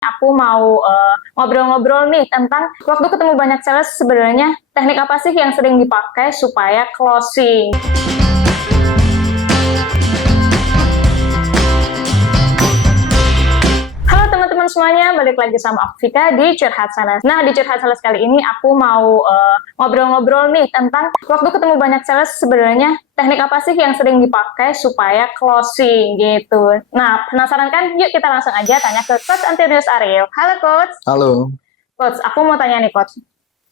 Aku mau ngobrol-ngobrol nih tentang waktu ketemu banyak sales sebenarnya teknik apa sih yang sering dipakai supaya closing. Halo teman-teman semuanya, balik lagi sama aku Vika di Curhat Sales. Nah, di Curhat Sales kali ini aku mau ngobrol-ngobrol nih tentang waktu ketemu banyak sales sebenarnya teknik apa sih yang sering dipakai supaya closing gitu. Nah, penasaran kan? Yuk kita langsung aja tanya ke Coach Antonius Aryo. Halo Coach. Halo. Coach, aku mau tanya nih Coach.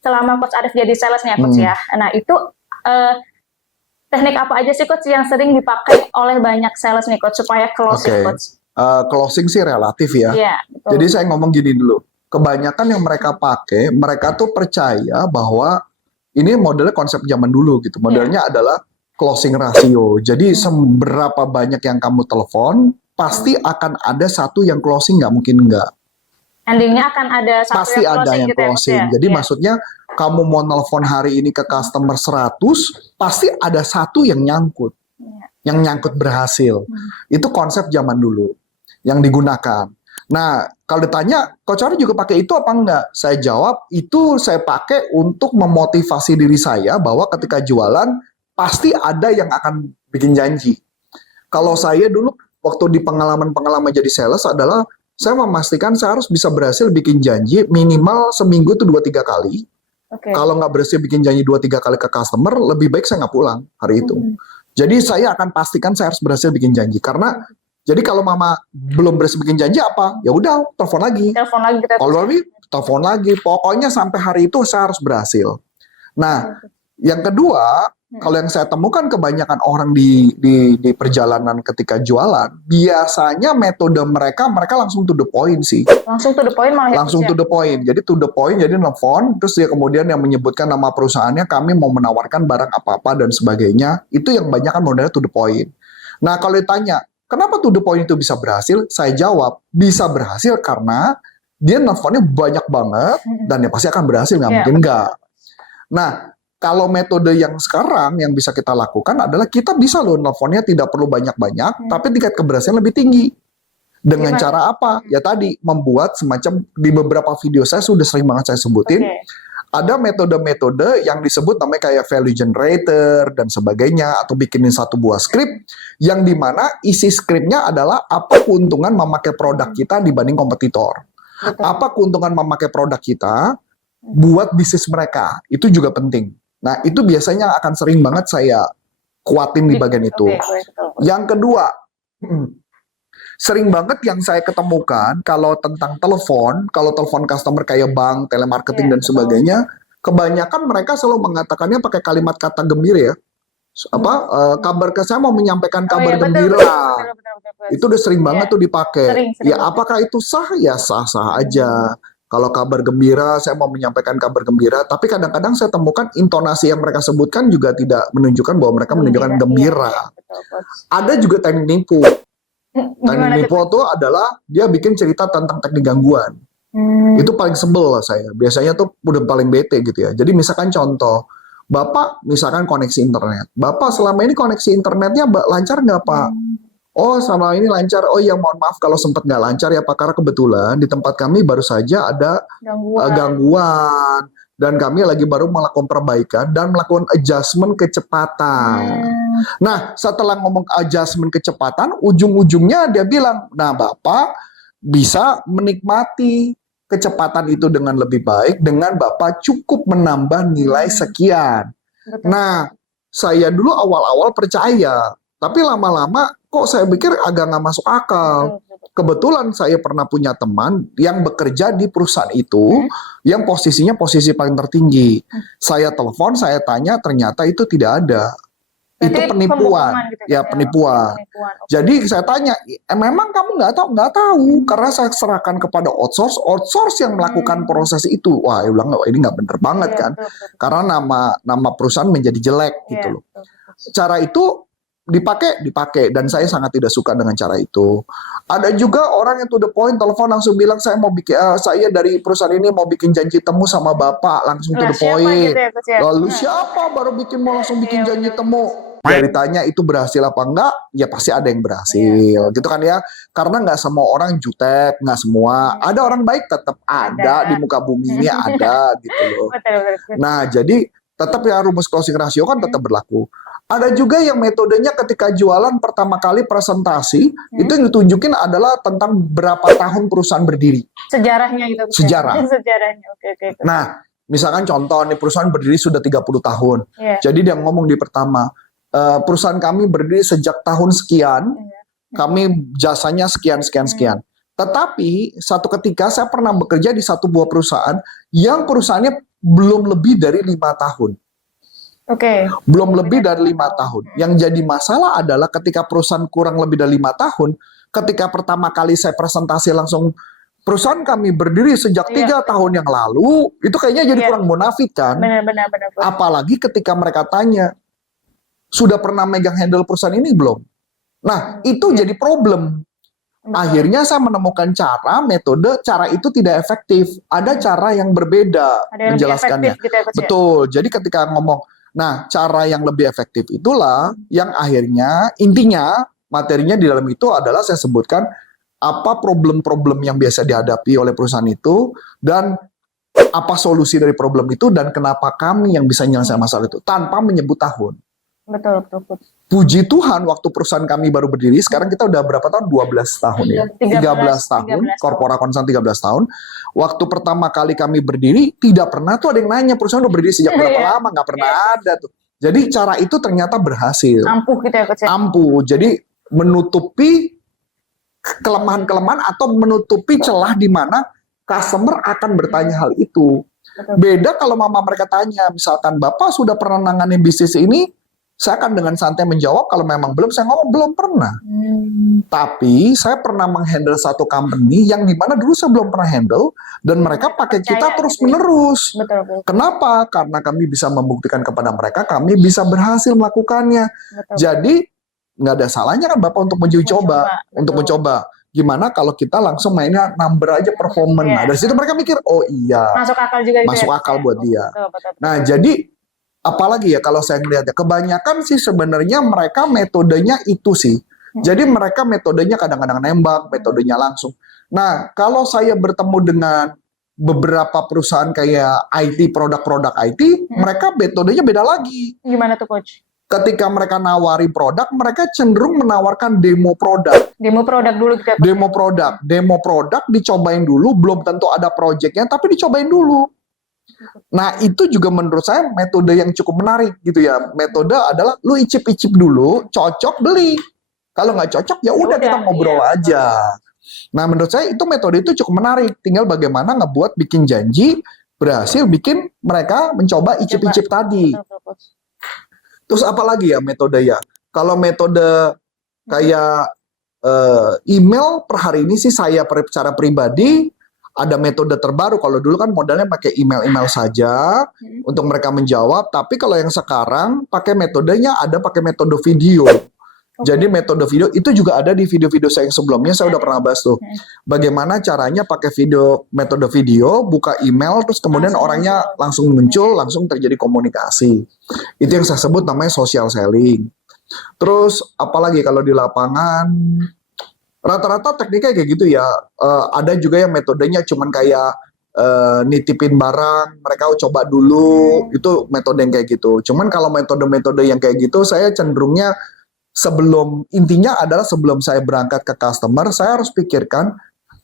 Selama Coach Arif jadi sales nih ya Coach ya. Nah, itu teknik apa aja sih Coach yang sering dipakai oleh banyak sales nih Coach supaya closing Coach? Closing sih relatif ya. Iya, betul. Jadi saya ngomong gini dulu. Kebanyakan yang mereka pakai, mereka tuh percaya bahwa ini modelnya konsep zaman dulu gitu. Modelnya adalah closing ratio. Jadi seberapa banyak yang kamu telepon, pasti akan ada satu yang closing, nggak mungkin nggak. Endingnya akan ada satu Pasti yang ada yang gitu closing. Ya, Jadi maksudnya kamu mau nelfon hari ini ke customer 100, pasti ada satu yang nyangkut. Yang nyangkut berhasil. Itu konsep zaman dulu yang digunakan. Nah, kalau ditanya, Coach Ari juga pakai itu apa enggak? Saya jawab, itu saya pakai untuk memotivasi diri saya bahwa ketika jualan, pasti ada yang akan bikin janji. Kalau saya dulu, waktu di pengalaman-pengalaman jadi sales adalah, saya memastikan saya harus bisa berhasil bikin janji minimal seminggu itu 2-3 kali. Kalau nggak berhasil bikin janji 2-3 kali ke customer, lebih baik saya nggak pulang hari itu. Jadi saya akan pastikan saya harus berhasil bikin janji. Karena jadi kalau mama belum berhasil bikin janji apa? Ya udah, telepon lagi. Kalau lebih, telepon lagi. Pokoknya sampai hari itu saya harus berhasil. Nah, yang kedua, kalau yang saya temukan kebanyakan orang di perjalanan ketika jualan, biasanya metode mereka langsung to the point sih. Langsung to the point malah. Langsung to the point. Jadi to the point, jadi nelfon, terus dia kemudian yang menyebutkan nama perusahaannya, kami mau menawarkan barang apa-apa dan sebagainya. Itu yang banyak kan modelnya to the point. Nah, kalau ditanya, kenapa to the point itu bisa berhasil? Saya jawab, bisa berhasil karena dia nelfonnya banyak banget dan ya pasti akan berhasil, nggak mungkin nggak. Nah, kalau metode yang sekarang yang bisa kita lakukan adalah kita bisa loh nelfonnya tidak perlu banyak-banyak, tapi tingkat keberhasilan lebih tinggi. Dengan cara apa? Ya tadi, membuat semacam, di beberapa video saya sudah sering banget saya sebutin, ada metode-metode yang disebut namanya kayak value generator dan sebagainya, atau bikinin satu buah skrip yang dimana isi skripnya adalah apa keuntungan memakai produk kita dibanding kompetitor. Apa keuntungan memakai produk kita buat bisnis mereka. Itu juga penting. Nah, itu biasanya akan sering banget saya kuatin di bagian itu. Yang kedua, sering banget yang saya ketemukan kalau tentang telepon, kalau telepon customer kayak bank, telemarketing dan sebagainya, kebanyakan mereka selalu mengatakannya pakai kalimat kata gembira ya. Kabar ke saya mau menyampaikan kabar gembira. Itu udah sering banget tuh dipakai. Ya, apakah itu sah? Ya sah-sah aja. Kalau kabar gembira, saya mau menyampaikan kabar gembira. Tapi kadang-kadang saya temukan intonasi yang mereka sebutkan juga tidak menunjukkan bahwa mereka menunjukkan gembira. Ada juga teknik nipu. Teknik nipu itu adalah dia bikin cerita tentang teknik gangguan. Itu paling sebel lah saya. Biasanya tuh udah paling bete gitu ya. Jadi misalkan contoh, Bapak misalkan koneksi internet. Bapak selama ini koneksi internetnya lancar nggak Pak? Oh selama ini lancar. Oh ya mohon maaf kalau sempat nggak lancar ya Pak. Karena kebetulan di tempat kami baru saja ada gangguan. Dan kami lagi baru melakukan perbaikan dan melakukan adjustment kecepatan. Nah, setelah ngomong adjustment kecepatan, ujung-ujungnya dia bilang, nah Bapak bisa menikmati kecepatan itu dengan lebih baik dengan Bapak cukup menambah nilai sekian. Nah, saya dulu awal-awal percaya, tapi lama-lama kok saya pikir agak nggak masuk akal. Kebetulan saya pernah punya teman yang bekerja di perusahaan itu, yang posisinya posisi paling tertinggi. Saya telepon, saya tanya, ternyata itu tidak ada. Itu penipuan, gitu, ya penipuan. Jadi saya tanya, memang kamu nggak tahu? Nggak tahu, karena saya serahkan kepada outsource yang melakukan proses itu. Wah, saya bilang ini nggak bener banget kan, karena nama perusahaan menjadi jelek gitu loh. Cara itu dipakai dan saya sangat tidak suka dengan cara itu. Ada juga orang yang to the point telepon langsung bilang saya mau bikin saya dari perusahaan ini mau bikin janji temu sama Bapak langsung to the point. Lalu siapa baru mau langsung bikin janji temu? Ya ditanya itu berhasil apa enggak, ya pasti ada yang berhasil, gitu kan ya. Karena nggak semua orang jutek, nggak semua. Ada orang baik tetap ada di muka bumi ini ada gitu loh. Betul. Nah, jadi tetap ya rumus closing ratio kan tetap berlaku. Ada juga yang metodenya ketika jualan pertama kali presentasi, itu yang ditunjukin adalah tentang berapa tahun perusahaan berdiri. Sejarahnya itu. Sejarah. Sejarahnya, oke. Nah, misalkan contoh nih perusahaan berdiri sudah 30 tahun. Iya. Jadi dia ngomong di pertama, perusahaan kami berdiri sejak tahun sekian, kami jasanya sekian. Tetapi satu ketika saya pernah bekerja di satu buah perusahaan yang perusahaannya belum lebih dari 5 tahun. Oke. Belum lebih dari 5 tahun. Yang jadi masalah adalah ketika perusahaan kurang lebih dari 5 tahun, ketika pertama kali saya presentasi langsung, perusahaan kami berdiri sejak 3 tahun yang lalu, itu kayaknya jadi kurang bonafit kan. Benar. Apalagi ketika mereka tanya, sudah pernah megang handle perusahaan ini belum? Nah, itu jadi problem. Akhirnya saya menemukan cara itu tidak efektif. Ada cara yang berbeda Ada yang menjelaskannya. lebih efektif gitu ya, Coach, ya? Betul. Jadi ketika ngomong, nah cara yang lebih efektif itulah yang akhirnya intinya materinya di dalam itu adalah saya sebutkan apa problem-problem yang biasa dihadapi oleh perusahaan itu dan apa solusi dari problem itu dan kenapa kami yang bisa menyelesaikan masalah itu tanpa menyebut tahun. Betul. Puji Tuhan waktu perusahaan kami baru berdiri, sekarang kita udah berapa tahun? 12 tahun ya. 13 tahun, Corpora Consult 13 tahun. Waktu pertama kali kami berdiri, tidak pernah tuh ada yang nanya perusahaan udah berdiri sejak berapa lama, nggak pernah ada tuh. Jadi cara itu ternyata berhasil. Ampuh gitu ya, Coach. Ampuh, jadi menutupi kelemahan-kelemahan atau menutupi celah di mana customer akan bertanya hal itu. Beda kalau mama mereka tanya, misalkan Bapak sudah pernah nanganin bisnis ini, saya akan dengan santai menjawab, kalau memang belum, saya ngomong belum pernah. Tapi saya pernah menghandle satu company yang dimana dulu saya belum pernah handle, dan mereka pakai kita terus-menerus. Betul. Kenapa? Karena kami bisa membuktikan kepada mereka, kami bisa berhasil melakukannya. Jadi, nggak ada salahnya kan Bapak untuk mencoba. Gimana kalau kita langsung mainnya number aja performance. Nah, dari situ mereka mikir, oh iya. Masuk akal juga. Masuk akal buat dia. Betul. Nah, jadi apalagi ya kalau saya melihatnya, kebanyakan sih sebenarnya mereka metodenya itu sih. Jadi mereka metodenya kadang-kadang nembak, metodenya langsung. Nah, kalau saya bertemu dengan beberapa perusahaan kayak IT, produk-produk IT, mereka metodenya beda lagi. Gimana tuh, Coach? Ketika mereka nawari produk, mereka cenderung menawarkan demo produk. Demo produk dulu gitu ya, Coach? Demo produk dicobain dulu, belum tentu ada projectnya, tapi dicobain dulu. Nah, itu juga menurut saya metode yang cukup menarik gitu ya. Metode adalah lu icip-icip dulu, cocok beli. Kalau nggak cocok ya udah kita ngobrol aja. Nah, menurut saya itu metode itu cukup menarik. Tinggal bagaimana ngebuat bikin janji, berhasil bikin mereka mencoba icip-icip tadi. Terus apa lagi ya metode ya? Kalau metode kayak email per hari ini sih saya secara pribadi ada metode terbaru. Kalau dulu kan modalnya pakai email saja untuk mereka menjawab. Tapi kalau yang sekarang pakai metodenya pakai metode video. Jadi metode video itu juga ada di video-video saya yang sebelumnya. Saya udah pernah bahas tuh. Bagaimana caranya pakai metode video, buka email, terus kemudian orangnya langsung muncul, langsung terjadi komunikasi. Itu yang saya sebut namanya social selling. Terus apalagi kalau di lapangan, rata-rata tekniknya kayak gitu ya. Ada juga yang metodenya cuman kayak nitipin barang, mereka coba dulu, itu metode yang kayak gitu. Cuman kalau metode-metode yang kayak gitu, saya cenderungnya intinya adalah sebelum saya berangkat ke customer, saya harus pikirkan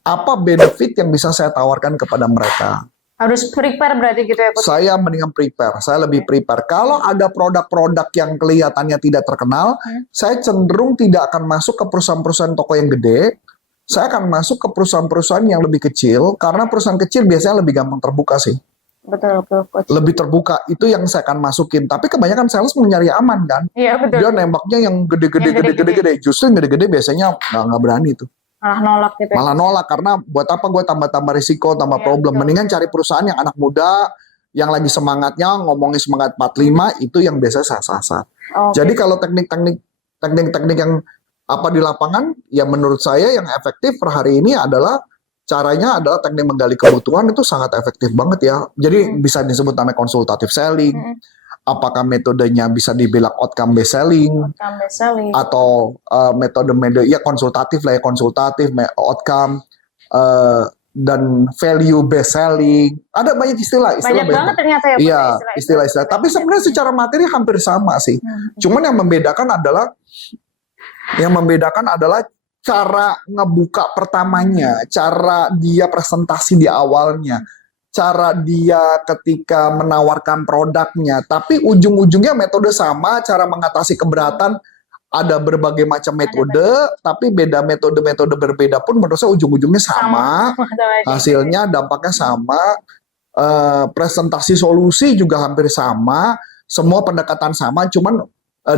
apa benefit yang bisa saya tawarkan kepada mereka. Harus prepare berarti gitu ya, Coach? Saya mendingan prepare, saya lebih prepare. Kalau ada produk-produk yang kelihatannya tidak terkenal, saya cenderung tidak akan masuk ke perusahaan-perusahaan toko yang gede. Saya akan masuk ke perusahaan-perusahaan yang lebih kecil, karena perusahaan kecil biasanya lebih gampang terbuka sih. Betul, Coach. Lebih terbuka, itu yang saya akan masukin. Tapi kebanyakan sales mau nyari aman kan? Iya, betul. Dia nembaknya yang gede-gede. Justru yang gede-gede biasanya nggak berani tuh. Malah nolak gitu. Malah nolak, karena buat apa gue tambah-tambah risiko, tambah problem. Mendingan cari perusahaan yang anak muda, yang lagi semangatnya, ngomongin semangat 45, itu yang biasanya sah-sah. Jadi kalau teknik-teknik yang di lapangan, ya menurut saya yang efektif per hari ini adalah caranya adalah teknik menggali kebutuhan, itu sangat efektif banget ya. Jadi bisa disebut namanya konsultatif selling. apakah metodenya bisa dibilang outcome based selling, Outcome based selling. atau metode ya konsultatif lah ya, konsultatif, outcome, dan value based selling. Ada banyak istilah Banyak banget ternyata ya. Iya, istilah-istilah. Tapi sebenarnya secara materi hampir sama sih. Cuman yang membedakan adalah cara ngebuka pertamanya, cara dia presentasi di awalnya, cara dia ketika menawarkan produknya. Tapi ujung-ujungnya metode sama, cara mengatasi keberatan. Ada berbagai macam metode, tapi beda metode berbeda pun menurut saya ujung-ujungnya sama. Hasilnya, dampaknya sama. Presentasi solusi juga hampir sama. Semua pendekatan sama, cuman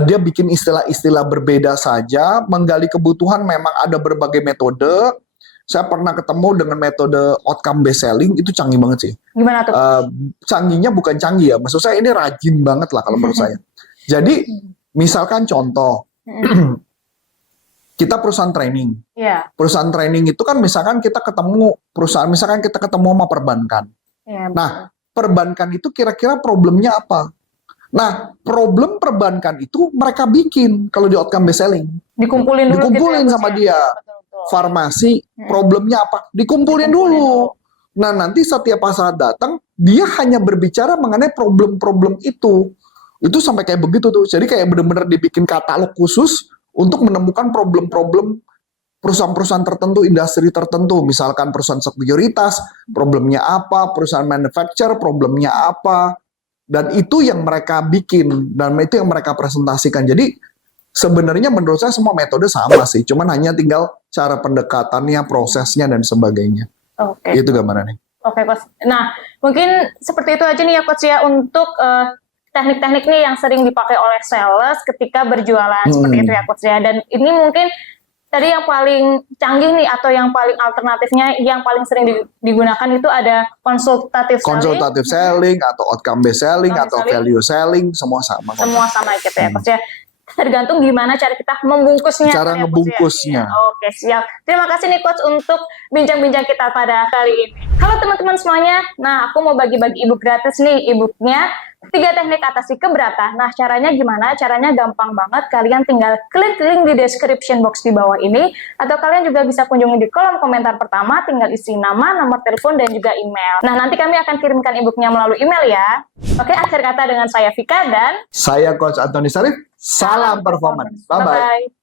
dia bikin istilah-istilah berbeda saja. Menggali kebutuhan memang ada berbagai metode. Saya pernah ketemu dengan metode outcome based selling, itu canggih banget sih. Gimana tuh? Canggihnya bukan canggih ya, maksud saya ini rajin banget lah kalau menurut saya. Jadi, misalkan contoh, kita perusahaan training. Yeah. Perusahaan training itu kan misalkan kita ketemu sama perbankan. Yeah, nah, perbankan itu kira-kira problemnya apa? Nah, problem perbankan itu mereka bikin kalau di outcome based selling. Dikumpulin dulu Dikumpulin sama dia. Betul. Farmasi, problemnya apa? Dikumpulin dulu. Nah, nanti setiap saat datang, dia hanya berbicara mengenai problem-problem itu. Itu sampai kayak begitu tuh. Jadi kayak benar-benar dibikin katalog khusus untuk menemukan problem-problem perusahaan-perusahaan tertentu, industri tertentu. Misalkan perusahaan sekuritas, problemnya apa, perusahaan manufacturer, problemnya apa. Dan itu yang mereka bikin, dan itu yang mereka presentasikan. Jadi sebenarnya menurut saya semua metode sama sih. Cuman hanya tinggal cara pendekatannya, prosesnya, dan sebagainya. Oke. Itu gambarannya. Oke, Coach. Nah, mungkin seperti itu aja nih ya, Coach ya, untuk teknik-teknik nih yang sering dipakai oleh sales ketika berjualan, seperti itu ya, Coach ya. Dan ini mungkin tadi yang paling canggih nih, atau yang paling alternatifnya, yang paling sering digunakan itu ada konsultatif selling, atau outcome based selling, atau value selling, semua sama. Semua sama gitu ya, Coach ya. Tergantung gimana cara kita membungkusnya. Cara ngebungkusnya. Oke, siap. Terima kasih nih, Coach, untuk bincang-bincang kita pada kali ini. Halo teman-teman semuanya. Nah, aku mau bagi-bagi ebook gratis nih. Ebooknya 3 teknik atasi keberatan. Nah, caranya gimana? Caranya gampang banget. Kalian tinggal klik link di description box di bawah ini. Atau kalian juga bisa kunjungi di kolom komentar pertama. Tinggal isi nama, nomor telepon, dan juga email. Nah, nanti kami akan kirimkan ebooknya melalui email ya. Oke, akhir kata dengan saya Vika dan saya Coach Antoni Sarif. Salam performance. Bye-bye.